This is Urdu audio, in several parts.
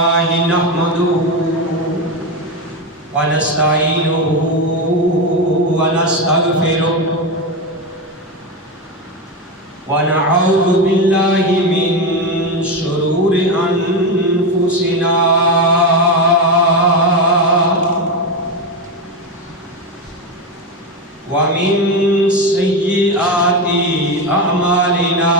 نحمده ونستعينه ونستغفره ونعوذ بالله من شرور أنفسنا ومن سيئات أعمالنا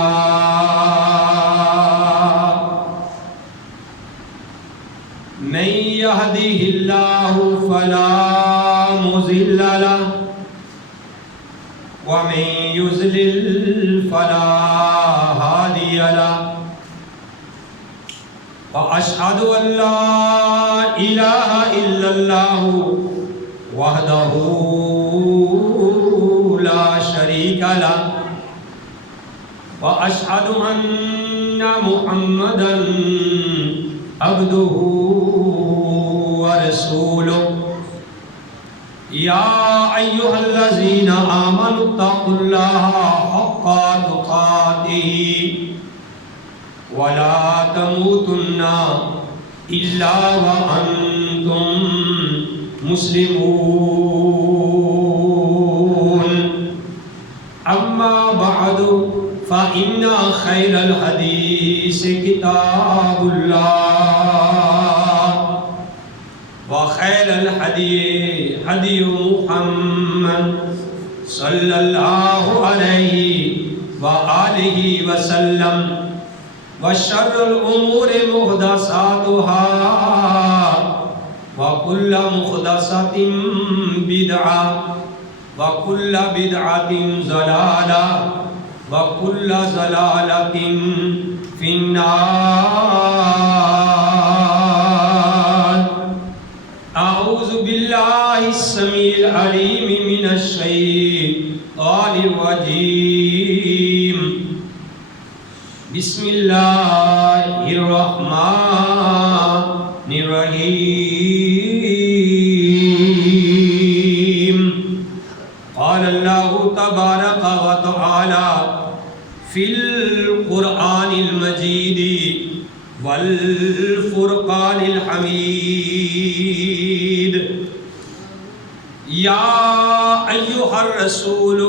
من يهده الله فلا مضل له ومن يضلل فلا هادي له وأشهد أن لا إله إلا الله وحده لا شريك له وأشهد أن محمدًا عبده ورسوله يا أيها الذين آمنوا اتقوا الله حق تقاته ولا تموتن إلا وأنتم مسلمون أما بعد فإن خير الحديث كتاب الله وخير الهدي هدي محمد صلى الله عليه وآله وسلم وشر الأمور محدثاتها وكل محدثة بدعة وكل بدعة ضلالة وكل ضلالة في النار. أعوذ بالله السميع العليم من الشيطان الرجيم. بسم الله الرحمن الرحيم. قال الله تبارك وتعالى في القرآن المجيد والفرقان الحميد. يا أيها الرسول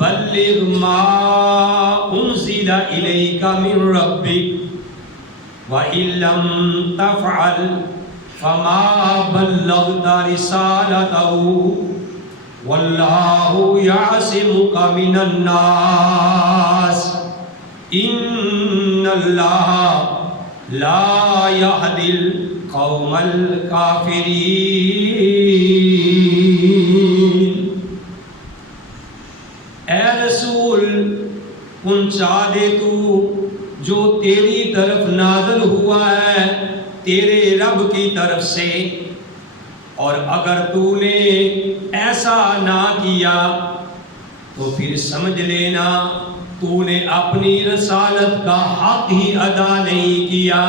بلغ ما أنزل إليك من ربك وإن لم تفعل فما بلغت رسالته والله يعصمك من الناس إن الله لا يهدي القوم الكافرين. اے رسول پہنچا دے تو جو تیری طرف نازل ہوا ہے تیرے رب کی طرف سے، اور اگر تو نے ایسا نہ کیا تو پھر سمجھ لینا تو نے اپنی رسالت کا حق ہی ادا نہیں کیا،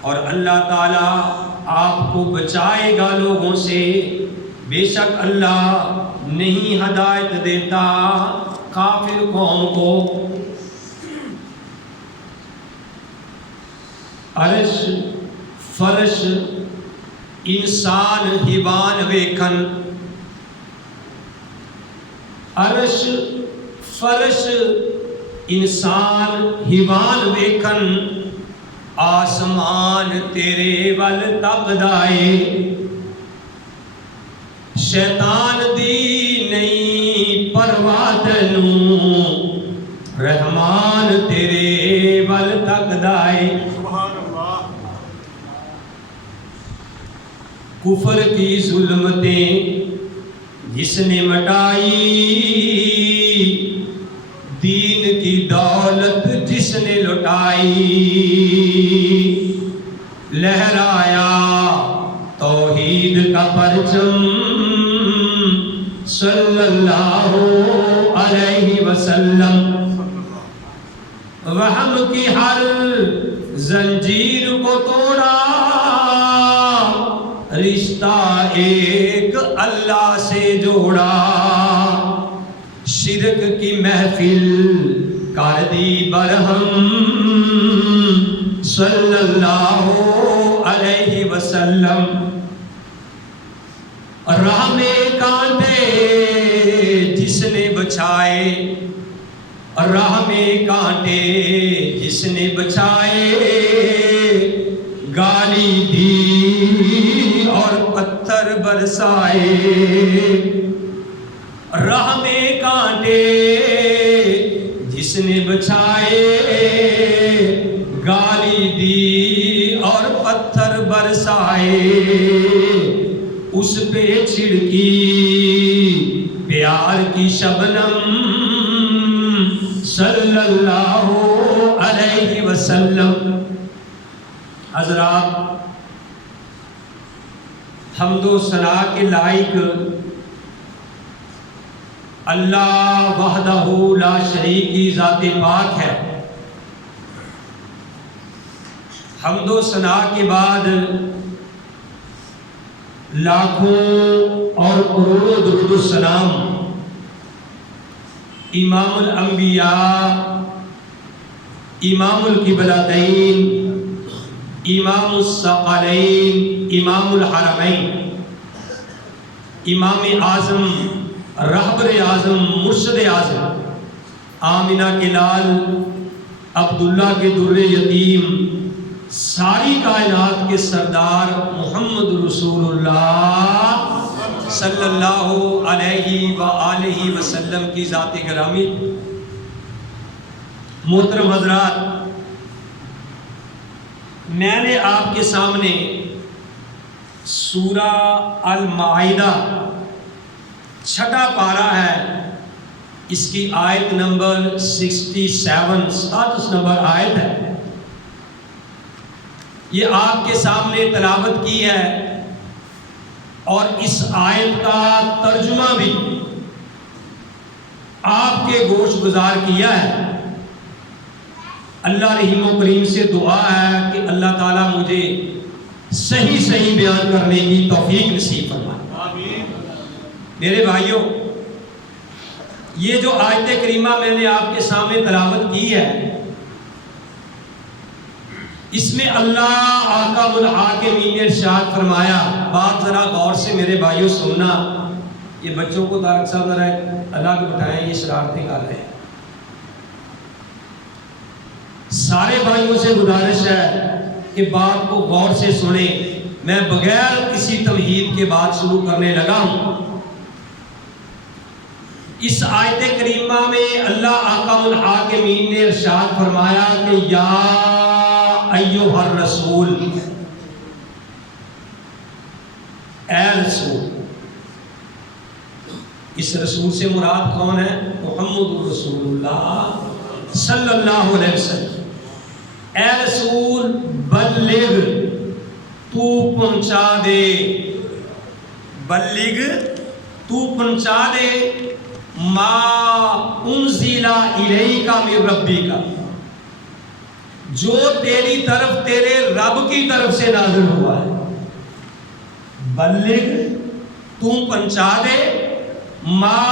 اور اللہ تعالیٰ آپ کو بچائے گا لوگوں سے. بے شک اللہ نہیں ہدایت دیتا کافر قوم کو. عرش فرش انسان حیوان ویکھن، عرش فرش انسان حیوان ویکھن، آسمان تیرے ول تکدا اے. شیطان دی نہیں پرواہ تینوں، رحمان تیرے ول تکدا اے. کفر کی ظلمتیں جس نے مٹائی، دین کی دولت جس نے لٹائی، لہرایا توحید کا پرچم صلی اللہ علیہ وسلم. وہم کی ہر زنجیر کو توڑا، رشتہ ایک اللہ سے جوڑا. شرک کی محفل کر دی برہم، صلی اللہ علیہ وسلم راہ میں کانٹے جس نے بچھائے، راہ میں کانٹے جس نے بچھائے، گالی دی اور پتھر برسائے۔ راہ میں کانٹے جس نے بچھائے، گالی دی اور پتھر برسائے، اس پہ چھڑکی پیار کی شبنم صلی اللہ علیہ وسلم۔ حضرات، حمد و ثنا کے لائق اللہ وحدہ لا شریک کی ذات پاک ہے۔ حمد و ثنا کے بعد لاکھوں اور کروڑوں درود و سلام امام الانبیاء، امام القبلتین، امام الثقلین، امام الحرمین، امام اعظم، رہبر اعظم، مرشد اعظم، آمنہ کے لال، عبداللہ کے در یتیم، ساری کائنات کے سردار محمد رسول اللہ صلی اللہ علیہ وآلہ وسلم کی ذات گرامی۔ محترم حضرات، میں نے آپ کے سامنے سورہ المائدہ چھٹا پارہ ہے، اس کی آیت نمبر 67 نمبر آیت ہے، یہ آپ کے سامنے تلاوت کی ہے، اور اس آیت کا ترجمہ بھی آپ کے گوش گزار کیا ہے۔ اللہ رحیم و کریم سے دعا ہے کہ اللہ تعالیٰ مجھے صحیح بیان کرنے کی توفیق نصیب فرمائے۔ میرے بھائیوں، یہ جو آیت کریمہ میں نے آپ کے سامنے تلاوت کی ہے، اس میں اللہ احکم الحاکمین نے ارشاد فرمایا، بات ذرا غور سے میرے بھائیوں سننا، یہ بچوں کو طارق صاحب ذرا اللہ کو بٹھائیں، یہ شرارتیں کر رہے ہیں۔ سارے بھائیوں سے گزارش ہے کہ بات کو غور سے سنیں، میں بغیر کسی تمہید کے بات شروع کرنے لگا ہوں۔ اس آیت کریمہ میں اللہ احکم الحاکمین نے ارشاد فرمایا کہ یا ایھا الرسول، اے رسول۔ اس رسول سے مراد کون ہے؟ محمد رسول اللہ صلی اللہ علیہ وسلم۔ اے رسول، بلغ، تو پہنچا دے، بلغ، تو پہنچا دے، ما انزل الیک من ربک، جو تیری طرف تیرے رب کی طرف سے نازل ہوا ہے۔ بلغ، تو پہنچا دے، ما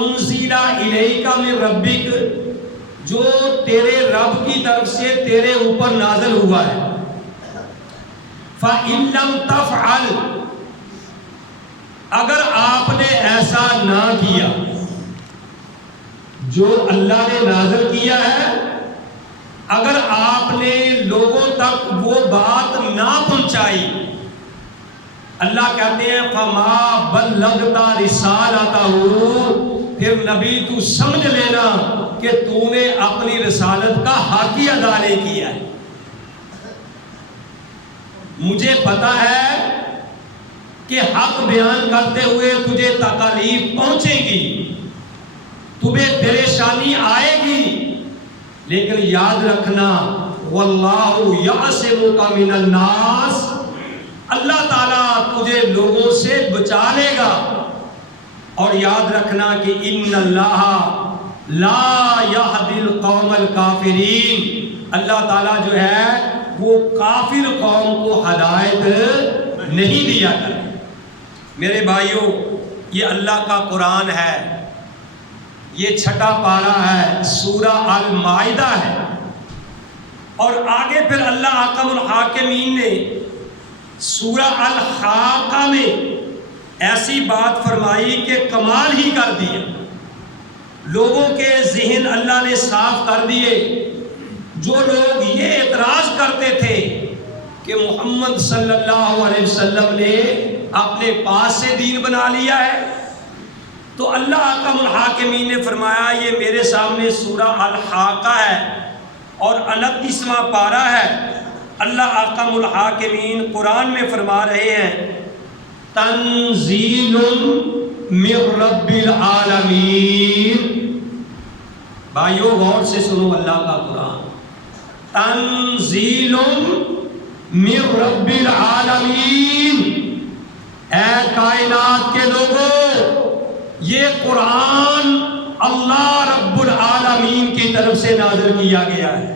انزل الیک من ربک، جو تیرے رب کی طرف سے تیرے اوپر نازل ہوا ہے۔ فَإِن لَّمْ تَفْعَلْ، اگر آپ نے ایسا نہ کیا، جو اللہ نے نازل کیا ہے، اگر آپ نے لوگوں تک وہ بات نہ پہنچائی، اللہ کہتے ہیں فَمَا بَلَّغْتَ رِسَالَتَهُ، پھر نبی تو سمجھ لینا کہ تو نے اپنی رسالت کا حق ہی ادا نہیں کیا ہے۔ مجھے پتا ہے کہ حق بیان کرتے ہوئے تجھے تکالیف پہنچے گی، تمہیں پریشانی آئے گی، لیکن یاد رکھنا واللہ یعصمک من الناس، اللہ تعالیٰ تجھے لوگوں سے بچا لے گا۔ اور یاد رکھنا کہ ان اللہ لا یہدی القوم الکافرین، اللہ تعالیٰ جو ہے وہ کافر قوم کو ہدایت نہیں دیا کرتا۔ میرے بھائیوں، یہ اللہ کا قرآن ہے، یہ چھٹا پارہ ہے، سورہ المائدہ ہے۔ اور آگے پھر اللہ احکم الحاکمین نے سورہ الحاقہ میں ایسی بات فرمائی کہ کمال ہی کر دیا، لوگوں کے ذہن اللہ نے صاف کر دیے۔ جو لوگ یہ اعتراض کرتے تھے کہ محمد صلی اللہ علیہ وسلم نے اپنے پاس سے دین بنا لیا ہے، تو اللہ احکم الحاکمین نے فرمایا یہ میرے سامنے سورہ الحاقہ ہے اور 29واں پارہ ہے۔ اللہ احکم الحاکمین قرآن میں فرما رہے ہیں تنزیل من رب العالمین۔ بھائیو غور سے سنو اللہ کا قرآن، تنزیل من رب العالمین۔ اے کائنات کے لوگوں، یہ قرآن اللہ رب العالمین کی طرف سے نازل کیا گیا ہے۔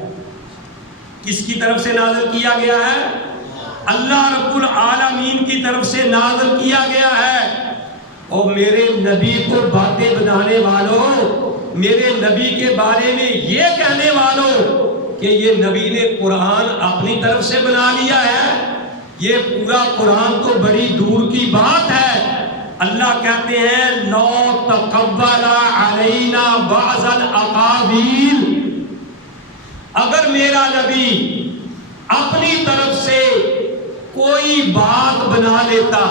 کس کی طرف سے نازل کیا گیا ہے؟ اللہ رب العالمین کی طرف سے نازل کیا گیا ہے۔ اور میرے نبی کو باتیں بنانے والوں، میرے نبی کے بارے میں یہ کہنے والوں کہ یہ نبی نے قرآن اپنی طرف سے بنا لیا ہے، یہ پورا قرآن تو بڑی دور کی بات ہے۔ اللہ کہتے ہیں لو تقبل علینا بعض الاقاویل، اگر میرا نبی اپنی طرف سے کوئی بات بنا لیتا،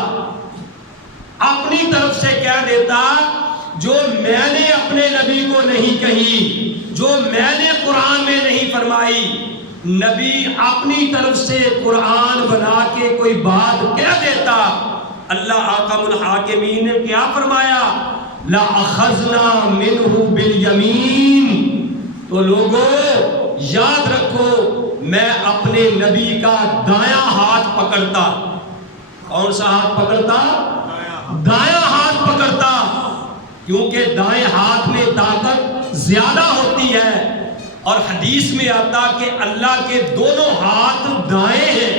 اپنی طرف سے کہہ دیتا جو میں نے اپنے نبی کو نہیں کہی، جو میں نے قرآن میں نہیں فرمائی، نبی اپنی طرف سے قرآن بنا کے کوئی بات کہہ دیتا، اللہ احکم الحاکمین نے کیا فرمایا؟ لَأَخَذْنَا مِنْهُ بِالْيَمِينِ۔ تو لوگوں یاد رکھو، میں اپنے نبی کا دایاں ہاتھ پکڑتا۔ کون سا ہاتھ پکڑتا؟ دایاں ہاتھ پکڑتا، کیونکہ دائیں ہاتھ میں طاقت زیادہ ہوتی ہے، اور حدیث میں آتا کہ اللہ کے دونوں ہاتھ دائیں ہیں۔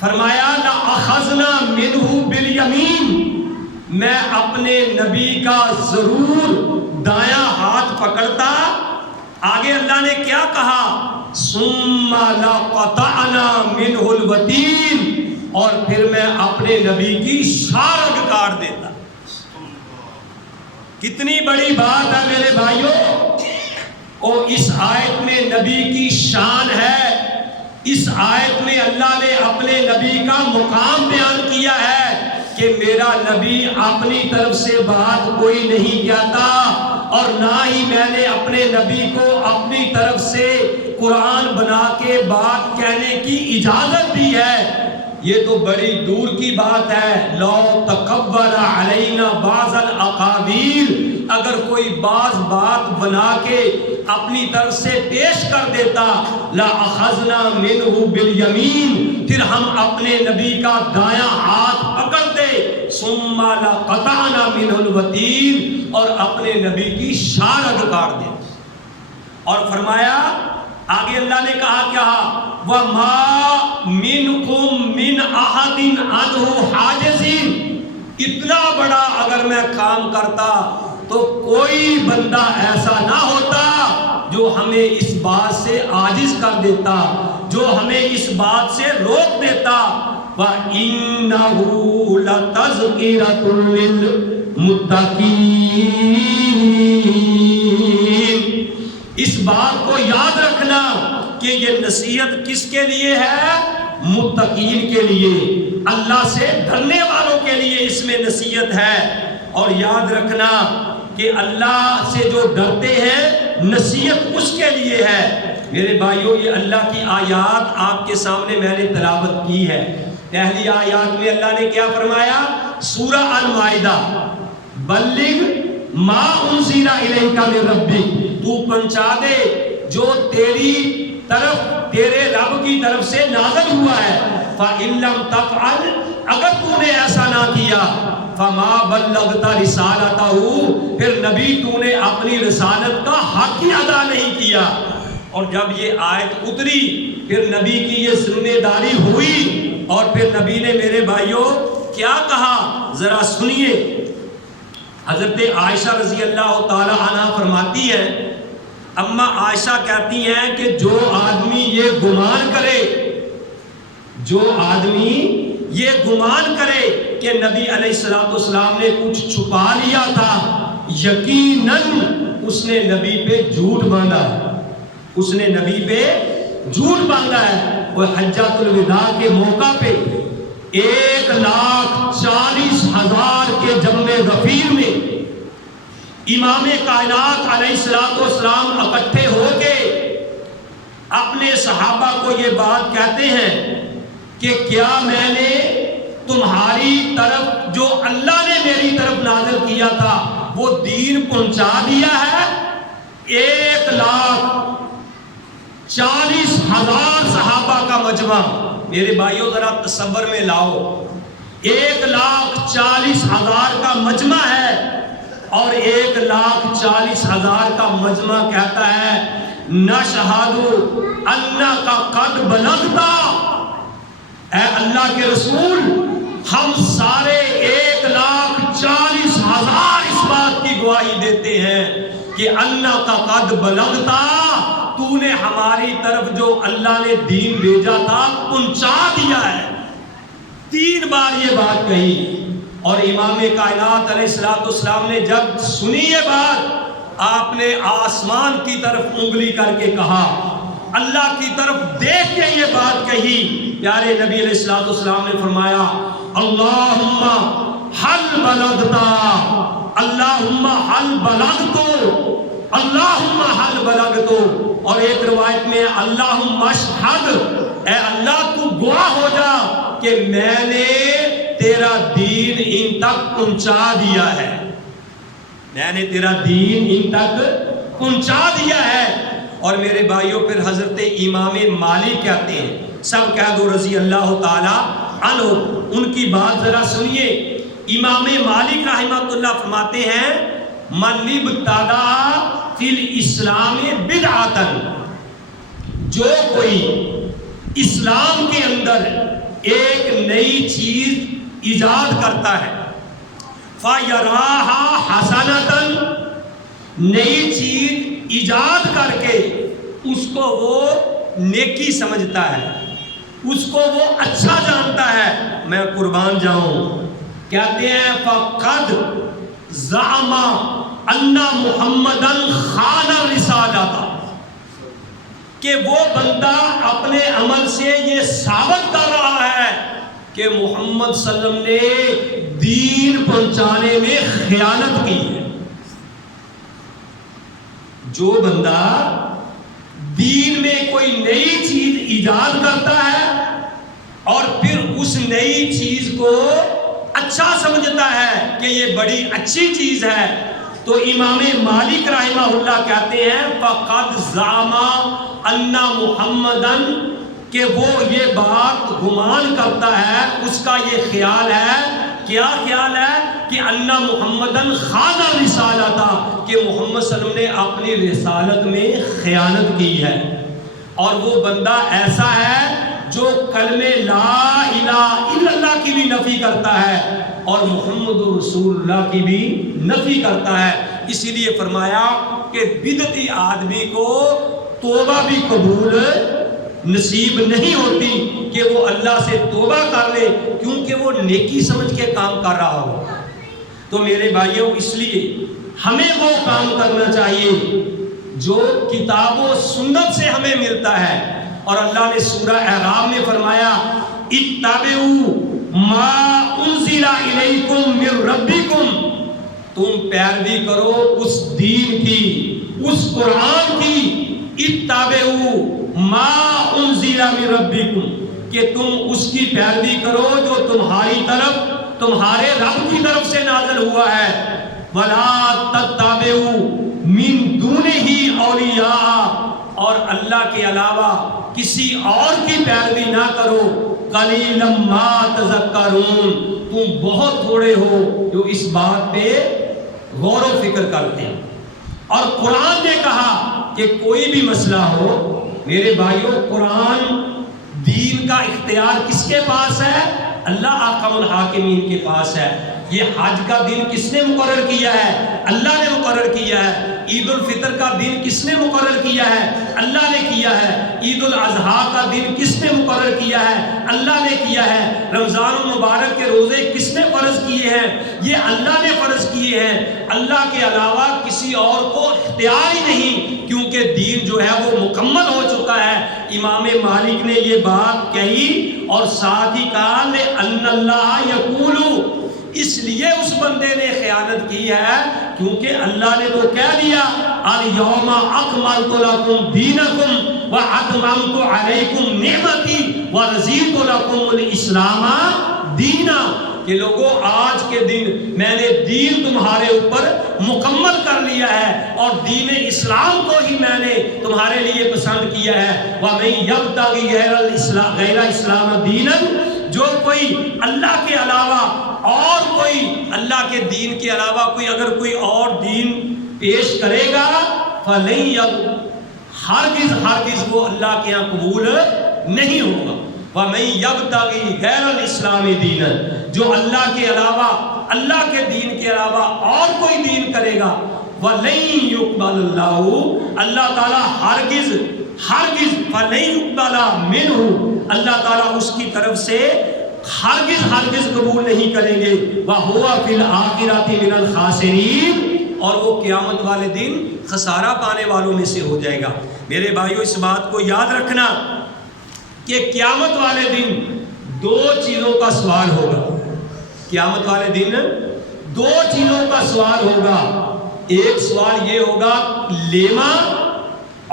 فرمایا لَأَخَذْنَا مِنْهُ بِالْيَمِينِ، میں اپنے نبی کا ضرور دایاں ہاتھ پکڑتا۔ آگے اللہ نے کیا کہا؟ ثُمَّ لَقَطَعْنَا مِنْهُ الْوَتِينَ، اور پھر میں اپنے نبی کی شارگ کاٹ دیتا۔ کتنی بڑی بات ہے میرے بھائیوں، اور اس آیت میں نبی کی شان ہے، اس آیت میں اللہ نے اپنے نبی کا مقام بیان کیا ہے کہ میرا نبی اپنی طرف سے بات کوئی نہیں کہتا، اور نہ ہی میں نے اپنے نبی کو اپنی طرف سے قرآن بنا کے بات کہنے کی اجازت دی ہے۔ یہ تو بڑی دور کی بات ہے۔ لو تقبل علینا بعض الاقاویل، اگر کوئی بعض بات بنا کے اپنی طرف سے پیش کر دیتا، لَأَخَذْنَا مِنْهُ بِالْيَمِينِ، پھر ہم اپنے نبی کا دایاں ہاتھ پکڑتے، ثُمَّ لَقَطَعْنَا مِنْهُ الْوَتِينَ، اور اپنے نبی کی شارگ کاٹ دیتے۔ اور فرمایا آگے اللہ نے کہا کیا؟ وَمَا مِنْكُمْ مِنْ أَحَدٍ عَنْهُ حَاجِزِينَ، اتنا بڑا اگر میں کام کرتا تو کوئی بندہ ایسا نہ ہوتا جو ہمیں اس بات سے عاجز کر دیتا، جو ہمیں اس بات سے روک دیتا۔ وَإِنَّهُ لَتَذْكِرَةٌ لِّلْمُتَّقِينَ، اس بات کو یاد رکھنا کہ یہ نصیحت کس کے لیے ہے؟ متقین کے لیے، اللہ سے ڈرنے والوں کے لیے اس میں نصیحت ہے۔ اور یاد رکھنا کہ اللہ سے جو ڈرتے ہیں نصیحت اس کے لیے ہے۔ میرے بھائیوں، یہ اللہ کی آیات آپ کے سامنے میں نے تلاوت کی ہے۔ پہلی آیات میں اللہ نے کیا فرمایا؟ سورہ المائدہ، بلغ ما انزل الیک من ربک، تو پہنچا دے جو تیری طرف تیرے رب کی طرف سے نازل ہوا ہے۔ فَإِن لَّمْ تَفْعَلْ، اگر تو نے ایسا نہ کیا، فَمَا بَلَّغْتَ رِسَالَتَهُ، پھر نبی تو نے اپنی رسالت کا حق ہی ادا نہیں کیا۔ اور جب یہ آیت اتری پھر نبی کی یہ ذمہ داری ہوئی، اور پھر نبی نے میرے بھائیوں کیا کہا ذرا سنیے۔ حضرت عائشہ رضی اللہ تعالی عنہ فرماتی ہے اما عائشہ کہتی ہیں کہ جو آدمی یہ گمان کرے کہ نبی علیہ السلام نے کچھ چھپا لیا تھا، یقیناً اس نے نبی پہ جھوٹ باندھا ہے۔ وہ حجۃ الوداع کے موقع پہ 1,40,000 کے جم غفیر میں امام کائنات علیہ السلام اکٹھے ہو کے اپنے صحابہ کو یہ بات کہتے ہیں کہ کیا میں نے تمہاری طرف جو اللہ نے میری طرف نازل کیا تھا وہ دین پہنچا دیا ہے؟ 1,40,000 صحابہ کا مجمع، میرے بھائیوں ذرا تصور میں لاؤ، 1,40,000 کا مجمع ہے اور 1,40,000 کا مجمع کہتا ہے نشہد انک قد بلغتا، اے اللہ کے رسول ہم سارے 1,40,000 اس بات کی گواہی دیتے ہیں کہ انک قد بلغتا، تو نے ہماری طرف جو اللہ نے دین بھیجا تھا پہنچا دیا ہے۔ 3 بار یہ بات کہی، اور امام کائنات علیہ السلام نے جب سنی یہ بات، آپ نے آسمان کی طرف انگلی کر کے کہا، اللہ کی طرف دیکھ کے یہ بات کہی۔ پیارے نبی علیہ السلام نے فرمایا اللہم حل بلغتا، اللہم حل بلغتو، اللہم حل بلغتو، اور ایک روایت میں اللہم اشہد، اے اللہ تو گواہ ہو جا کہ میں نے تیرا دین ان تک پہنچا دیا ہے، میں نے تیرا دین ان تک پہنچا دیا ہے۔ اور میرے بھائیوں پھر حضرت امام مالک کہتے ہیں، سب کہہ دو رضی اللہ تعالی عنہ، ان کی بات ذرا سنیے۔ امام مالک رحمہ اللہ فرماتے ہیں من ابتدع فی الاسلام بدعۃ، جو کوئی اسلام کے اندر ایک نئی چیز ایجاد کرتا ہے، فَيَرَاهَا حَسَنَةً، نئی چیز ایجاد کر کے اس کو وہ نیکی سمجھتا ہے، اس کو وہ اچھا جانتا ہے، میں قربان جاؤں، کہتے ہیں فَقَدْ زَعَمَ أَنَّ مُحَمَّدًا خَانَ الرِّسَالَةَ، کہ وہ بندہ اپنے عمل سے یہ ثابت کر رہا ہے کہ محمد صلی اللہ علیہ وسلم نے دین پہنچانے میں خیانت کی ہے۔ جو بندہ دین میں کوئی نئی چیز ایجاد کرتا ہے اور پھر اس نئی چیز کو اچھا سمجھتا ہے کہ یہ بڑی اچھی چیز ہے، تو امام مالک رحمہ اللہ کہتے ہیں فَقَدْ زَعَمَ أَنَّ مُحَمَّدًا، کہ وہ یہ بات گمان کرتا ہے، اس کا یہ خیال ہے، کیا خیال ہے کہ ان محمدن خان رسالت، کہ محمد صلی اللہ علیہ وسلم نے اپنی رسالت میں خیانت کی ہے۔ اور وہ بندہ ایسا ہے جو کلمہ لا الہ الا اللہ کی بھی نفی کرتا ہے اور محمد رسول اللہ کی بھی نفی کرتا ہے۔ اسی لیے فرمایا کہ بدعتی آدمی کو توبہ بھی قبول نصیب نہیں ہوتی کہ وہ اللہ سے توبہ کر لے، کیونکہ وہ نیکی سمجھ کے کام کر رہا ہو۔ تو میرے بھائیوں، اس لیے ہمیں وہ کام کرنا چاہیے جو کتاب و سنت سے ہمیں ملتا ہے۔ اور اللہ نے سورہ اعراف میں فرمایا اتبعوا ما انزل الیکم من ربکم، تم پیروی کرو اس دین کی، اس قرآن کی، اتبعوا ما انزل من ربکم، کہ تم اس کی پیروی کرو جو تمہاری طرف، تمہارے رب کی طرف سے نازل ہوا ہے، ولا تتبعوا من دونہ اولیاء، اور اللہ کے علاوہ کسی اور کی پیروی نہ کرو، قلیلا ما تذکرون، تم بہت تھوڑے ہو جو اس بات پہ غور و فکر کرتے ہیں۔ اور قرآن نے کہا کہ کوئی بھی مسئلہ ہو، میرے بھائیوں، قرآن دین کا اختیار کس کے پاس ہے؟ اللہ احکم الحاکمین کے پاس ہے۔ یہ حج کا دن کس نے مقرر کیا ہے؟ اللہ نے مقرر کیا ہے۔ عید الفطر کا دن کس نے مقرر کیا ہے؟ اللہ نے کیا ہے۔ عید الاضحیٰ کا دن کس نے مقرر کیا ہے؟ اللہ نے کیا ہے۔ رمضان المبارک کے روزے کس نے فرض کیے ہیں؟ یہ اللہ نے فرض کیے ہیں۔ اللہ کے علاوہ کسی اور کو اختیار ہی نہیں، کیونکہ دین جو ہے وہ مکمل ہو چکا ہے۔ امام مالک نے یہ بات کہی اور ساتھ ہی کہا لِأَنَّ اللَّهَ يَقُولُ، اس لیے اس بندے نے خیانت کی ہے کیونکہ اللہ نے تو کہہ دیا الْيَوْمَ أَكْمَلْتُ لَكُمْ دِينَكُمْ وَأَتْمَمْتُ عَلَيْكُمْ نِعْمَتِي وَرَضِيتُ لَكُمُ الْإِسْلَامَ دِينًا، کہ لوگوں آج کے دن میں نے دین تمہارے اوپر مکمل کر لیا ہے اور دین اسلام کو ہی میں نے تمہارے لیے پسند کیا ہے۔ وَمَن يَبْتَغِ غَيْرَ الْإِسْلَامَ دِينًا، جو کوئی اللہ کے علاوہ اور کوئی اللہ کے دین کے علاوہ کوئی اگر کوئی اور دین پیش کرے گا ہرگز وہ اللہ کے یہاں قبول نہیں ہوگا۔ وَمَن يَبْتَغِ غَيْرَ الْإِسْلَامِ دِينًا، جو اللہ کے علاوہ اللہ کے دین کے علاوہ اور کوئی دین کرے گا وَلَن يُقْبَلَ اللَّهُ، اللہ تعالیٰ ہرگز فَلَن يُقْبَلَ مِنْهُ، اللہ تعالیٰ اس کی طرف سے ہرگز قبول نہیں کریں گے۔ وَهُوَ فِي الْآخِرَةِ مِنَ الْخَاسِرِينَ، اور وہ قیامت والے دن خسارہ پانے والوں میں سے ہو جائے گا۔ میرے بھائیو، اس بات کو یاد رکھنا کہ قیامت والے دن دو چیزوں کا سوال ہوگا۔ قیامت والے دن دو چیزوں کا سوال ہوگا۔ ایک سوال یہ ہوگا لیما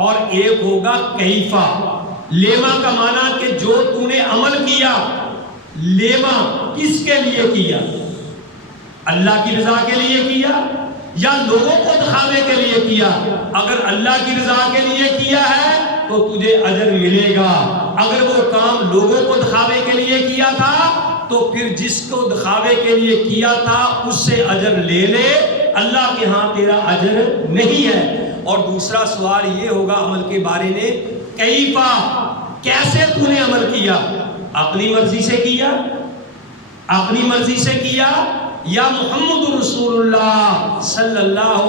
اور ایک ہوگا کیفا۔ لیما کا معنی کہ جو تو نے عمل کیا، لیما کس کے لیے کیا؟ اللہ کی رضا کے لیے کیا یا لوگوں کو دکھانے کے لیے کیا؟ اگر اللہ کی رضا کے لیے کیا ہے تو تجھے اجر ملے گا۔ اگر وہ کام لوگوں کو دکھاوے کے لیے کیا تھا تو پھر جس کو دکھاوے کے لیے کیا تھا اس سے اجر لے لے، اللہ کے ہاں تیرا اجر نہیں ہے۔ اور دوسرا سوال یہ ہوگا عمل کے بارے میں، کیفا، کیسے تو نے عمل کیا؟ اپنی مرضی سے کیا، اپنی مرضی سے کیا یا محمد رسول اللہ صلی اللہ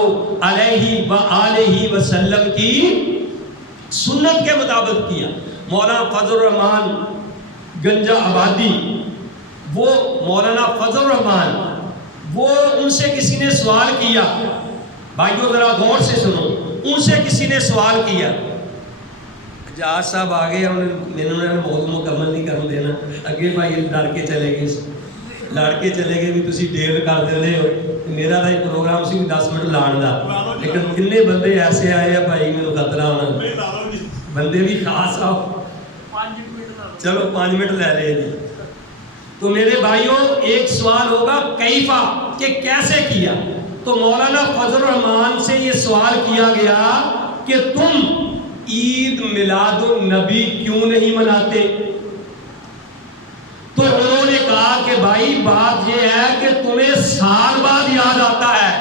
علیہ وآلہ وسلم کی سنت کے مطابق کیا؟ مولانا فضل الرحمان گنجا آبادی، وہ مولانا فضل الرحمان، وہ ان سے کسی نے سوال کیا، بھائیو ذرا غور سے سنو، ان سے کسی نے سوال کیا، جہاز صاحب آگے انہوں نے موضوع مکمل نہیں کرنے دینا، اگے بھائی لڑ کے چلے گئے بھی تسی دیر کر دے ہو، میرا تو پروگرام سی 10 منٹ لاؤن کا، لیکن کنے بندے ایسے آئے ہیں بھائی میرے خطرہ ہونا، بندے بھی خاص آؤ، چلو 5 منٹ لے لے جی۔ تو میرے بھائیوں، ایک سوال ہوگا کیفا، کہ کیسے کیا؟ تو مولانا فضل الرحمان سے یہ سوال کیا گیا کہ تم عید میلاد النبی کیوں نہیں مناتے؟ تو انہوں نے کہا کہ بھائی بات یہ ہے کہ تمہیں سال بعد یاد آتا ہے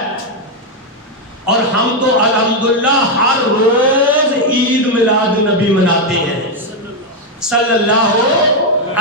اور ہم تو الحمدللہ ہر روز عید میلاد نبی مناتے ہیں صلی اللہ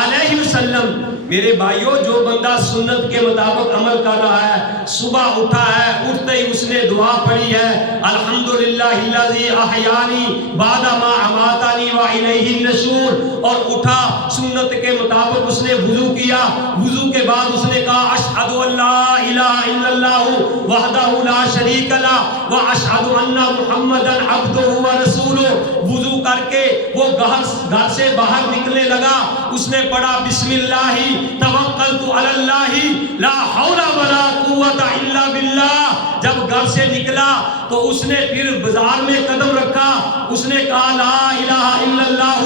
علیہ وسلم۔ میرے بھائیوں، جو بندہ سنت کے مطابق عمل کر رہا ہے، صبح اٹھا ہے، اٹھتے ہی اس نے دعا پڑھی ہے الحمدللہ الذی احیانی بعد ما اماتنی والیہ النشور، اور اٹھا سنت کے مطابق اس نے وضو کیا، وضو کے بعد اس نے کہا اشہد ان لا الہ الا اللہ وحدہ لا شریک لہ واشہد ان محمدا عبدہ ورسولہ۔ وضو کر کے وہ گھر سے باہر نکلنے لگا، اس نے پڑھا بسم اللہ توکلت علی اللہ لا حول ولا قوت الا باللہ۔ جب گھر سے نکلا تو اس نے پھر بازار میں قدم رکھا، اس نے کہا لا الہ الا اللہ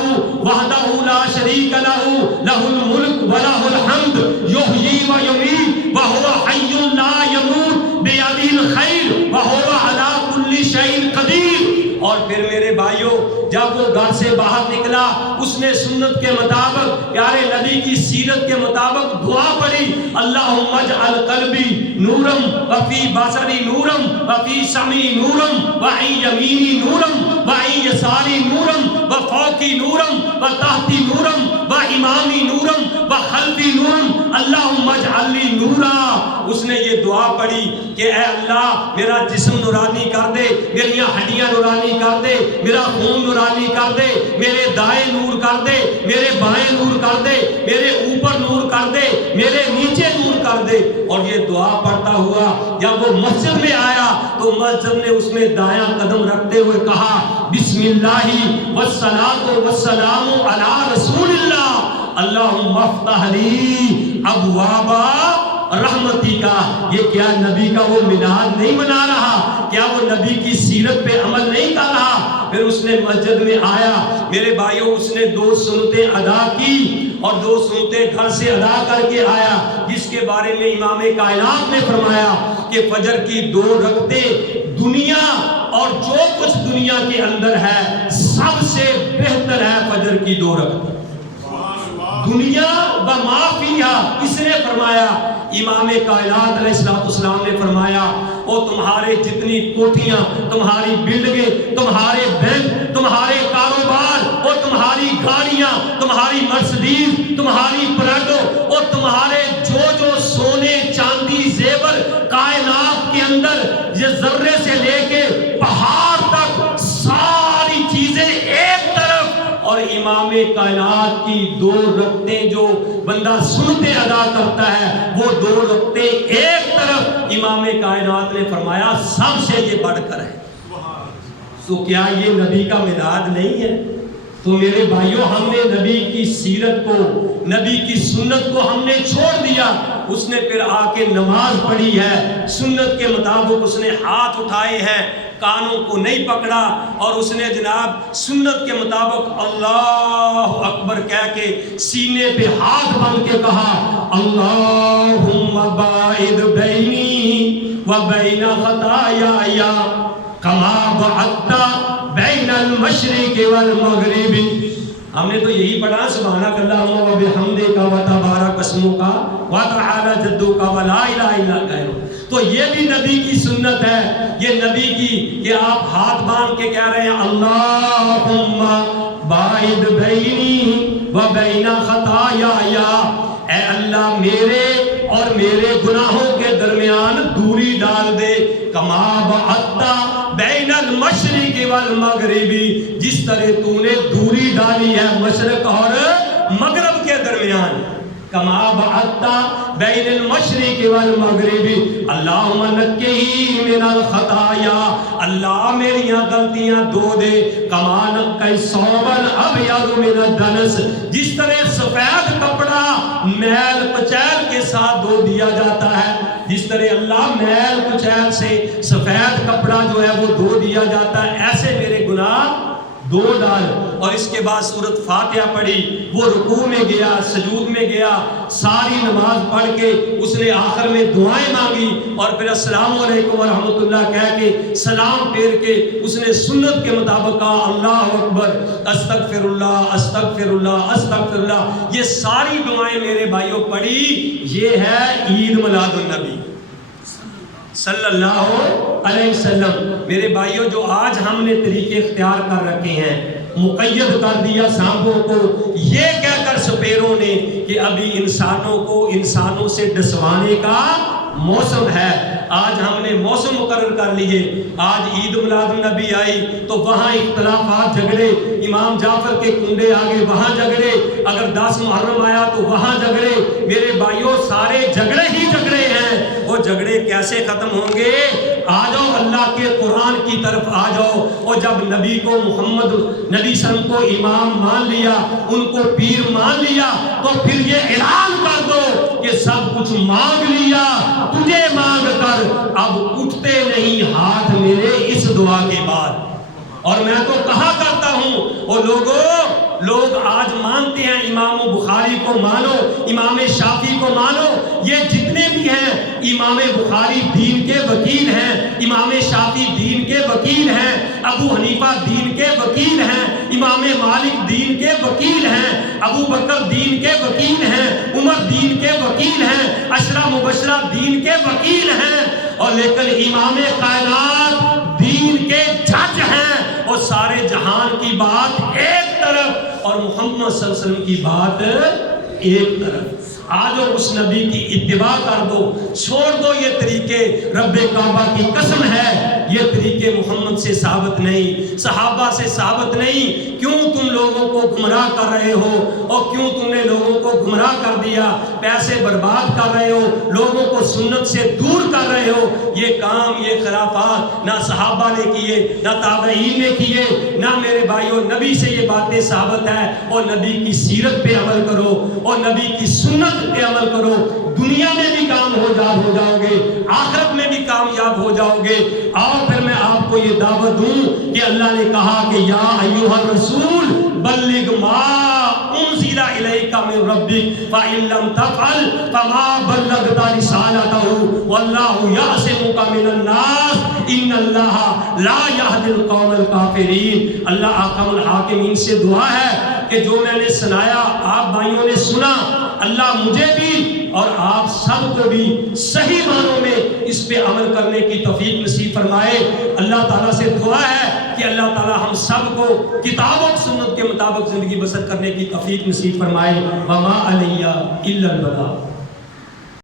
وحدہ لا شریک لہ لہ الملک ولہ الحمد یحیی و یمیت وہو حی لا یموت بیدہ الخیر وہو علی کل شیء قدیر۔ اور پھر میرے بھائیوں، جب وہ گھر سے باہر نکلا، اس نے سنت کے مطابق پیارے نبی کی سیرت کے مطابق دعا پڑھی اللہم اجعل قلبی نورم وفی بصری نورم وفی سمعی نورم وعن یمینی نورم وعن یساری نورم وفوقی نورم وتحتی نورم وامامی نورم وخلفی نورم اللہم اجعل لی نورا۔ اس نے نے یہ دعا پڑھی کہ اے اللہ میرا جسم نورانی کر دے، میری ہڈیاں نورانی کر دے، میرا خون نورانی کر دے، میرے دائیں نور کر دے، میرے بائیں نور کر دے، میرے اوپر نور کر دے، میرے نیچے نور کر دے. اور یہ دعا پڑھتا ہوا جب وہ مسجد میں آیا تو مسجد نے اس میں دایاں قدم رکھتے ہوئے کہا بسم اللہ والصلاۃ والسلام علی رسول اللہ اللہم افتح لی ابواب رحمتی کا. یہ کیا نبی کا وہ میلاد نہیں منا رہا؟ کیا وہ نبی کی سیرت پہ عمل نہیں کر رہا؟ پھر اس نے مسجد میں آیا میرے بھائیوں، اس نے 2 سنتیں ادا کی اور 2 سنتیں گھر سے ادا کر کے آیا، جس کے بارے میں امام کائنات نے فرمایا کہ فجر کی 2 رکعتیں دنیا اور جو کچھ دنیا کے اندر ہے سب سے بہتر ہے فجر کی 2 رکعتیں. دنیا و ما فیہا کس نے فرمایا؟ امام کائنات علیہ السلام نے فرمایا وہ تمہارے جتنی کوٹھیاں، تمہاری بلڈنگیں، تمہارے بینک، تمہارے کاروبار، اور تمہاری گاڑیاں، تمہاری مرسڈیز، تمہاری پراڈو، اور تمہارے جو سونے چاندی زیور کائنات کے اندر یہ ذرے سے لے کے پہاڑ تک ساری چیزیں ایک طرف، اور امام کائنات کی 2 رکعتیں جو بندہ سنتے ادا کرتا ہے وہ 2 رکعتیں ایک طرف، امام کائنات نے فرمایا سب سے یہ بڑھ کر ہے. تو کیا یہ نبی کا میلاد نہیں ہے؟ تو میرے بھائیوں ہم نے نبی کی سیرت کو، نبی کی سنت کو ہم نے چھوڑ دیا. اس نے پھر آ کے نماز پڑھی ہے، سنت کے مطابق اس نے ہاتھ اٹھائے ہیں، کانوں کو نہیں پکڑا، اور اس نے جناب سنت کے مطابق اللہ اکبر کہہ کے سینے پہ ہاتھ باندھ کے کہا اللہم باعد بینی و بین خطایای کما بعدت بین المشرق والمغرب. ہم نے تو یہی پڑھا سبحانک اللہم و بحمدک و تبارک اسمک و تعالی جدک و لا الہ الا غیرک. تو یہ بھی نبی کی سنت ہے، یہ نبی کی کہ آپ ہاتھ باندھ کے کہہ رہے ہیں اللہم باعد بینی و بین خطایای، اے اللہ میرے اور میرے گناہوں کے درمیان دوری ڈال دے، کما بعدت بین المشرق والمغرب، جس طرح تو نے دوری ڈالی ہے مشرق اور مغرب کے درمیان. کما بعدت بین المشرق والمغرب اللہم نقی من الخطایا، اللہ میری غلطیاں دھو دے، کما نقی الثوب الابیض من الدنس، جس طرح سفید کپڑا میل کچیل کے ساتھ دھو دیا جاتا ہے، جس طرح اللہ میل کچیل سے سفید کپڑا جو ہے وہ دھو دیا جاتا ہے، ایسے میرے گناہ دو ڈال. اور اس کے بعد سورۃ فاتحہ پڑھی، وہ رکوع میں گیا، سجود میں گیا، ساری نماز پڑھ کے اس نے آخر میں دعائیں مانگی، اور پھر السلام علیکم ورحمۃ اللہ کہہ کے سلام پھیر کے اس نے سنت کے مطابق کہا اللہ اکبر استغفر اللہ استغفر اللہ استغفر اللہ. یہ ساری دعائیں میرے بھائیوں پڑھی. یہ ہے عید میلاد النبی صلی اللہ علیہ وسلم. میرے بھائیوں جو آج ہم نے طریقے اختیار کر رکھے ہیں، مقید کر دیا سانپوں کو، یہ کہہ کر سپیروں نے کہ ابھی انسانوں کو انسانوں سے ڈسوانے کا موسم ہے. آج ہم نے موسم مقرر کر لیے. آج عید میلاد النبی آئی تو وہاں اختلافات جھگڑے، امام جعفر کے کنڈے آگے وہاں جھگڑے، اگر 10 محرم آیا تو وہاں جھگڑے. میرے بھائیوں سارے جھگڑے ہی جھگڑے ہیں. وہ جھگڑے کیسے ختم ہوں گے؟ آ جاؤ اللہ کے قرآن کی طرف آ جاؤ. اور جب نبی کو محمد نبی صلی اللہ علیہ وسلم کو امام مان لیا، ان کو پیر مان لیا، تو پھر یہ اعلان کر دو کہ سب کچھ مانگ لیا، تجھے مانگ کر اب اٹھتے نہیں ہاتھ میرے اس دعا کے بعد. اور میں تو کہا کرتا ہوں اور لوگ آج مانتے ہیں امام بخاری کو مانو، امام شافعی کو مانو. یہ جتنے بھی ہیں، امام بخاری دین کے وکیل ہیں، امام شافعی دین کے وکیل ہیں، ابو حنیفہ دین کے وکیل ہیں، امام مالک دین کے وکیل ہیں، ابو بکر دین کے وکیل ہیں، عمر دین کے وکیل ہیں، عشرہ مبشرہ دین کے وکیل ہیں. اور لیکن امام کائنات دین کے جج ہیں. اور سارے جہان کی بات ایک طرف اور محمد صلی اللہ علیہ وسلم کی بات ایک طرف. آج اس نبی کی اتباع کر دو، چھوڑ دو یہ طریقے، رب کعبہ کی قسم ہے یہ طریقے محمد سے ثابت نہیں، صحابہ سے ثابت نہیں۔ کیوں تم لوگوں کو گمراہ کر رہے ہو، اور کیوں تم نے لوگوں کو گمراہ کر دیا، پیسے برباد کر رہے ہو، لوگوں کو سنت سے دور کر رہے ہو؟ یہ کام، یہ خرافات نہ صحابہ نے کیے، نہ تابعین نے کیے، نہ میرے بھائیوں نبی سے یہ باتیں ثابت ہے۔ اور نبی کی سیرت پہ عمل کرو، اور نبی کی سنت پہ عمل کرو، دنیا میں بھی کامیاب ہو جاؤ گے، آخرت میں بھی کامیاب ہو جاؤ گے۔ اور پھر میں آپ کو یہ دعوت دوں کہ اللہ نے کہا کہ یا ایھا الرسول بلغ ما انزل الیک من ربک فإن لم تفعل فما بلغت رسالته واللہ یعصمک من الناس ان اللہ لا یہدی القوم الکافرین۔ اللہ احکم الحاکمین سے دعا ہے کہ جو میں نے سنایا آپ بھائیوں نے سنا، اللہ مجھے بھی اور آپ سب کو بھی صحیح معنوں میں اس پہ عمل کرنے کی توفیق نصیب فرمائے۔ اللہ تعالیٰ سے دعا ہے کہ اللہ تعالیٰ ہم سب کو کتاب و سنت کے مطابق زندگی بسر کرنے کی توفیق نصیب فرمائے۔ وما علیہ الا البلاغ۔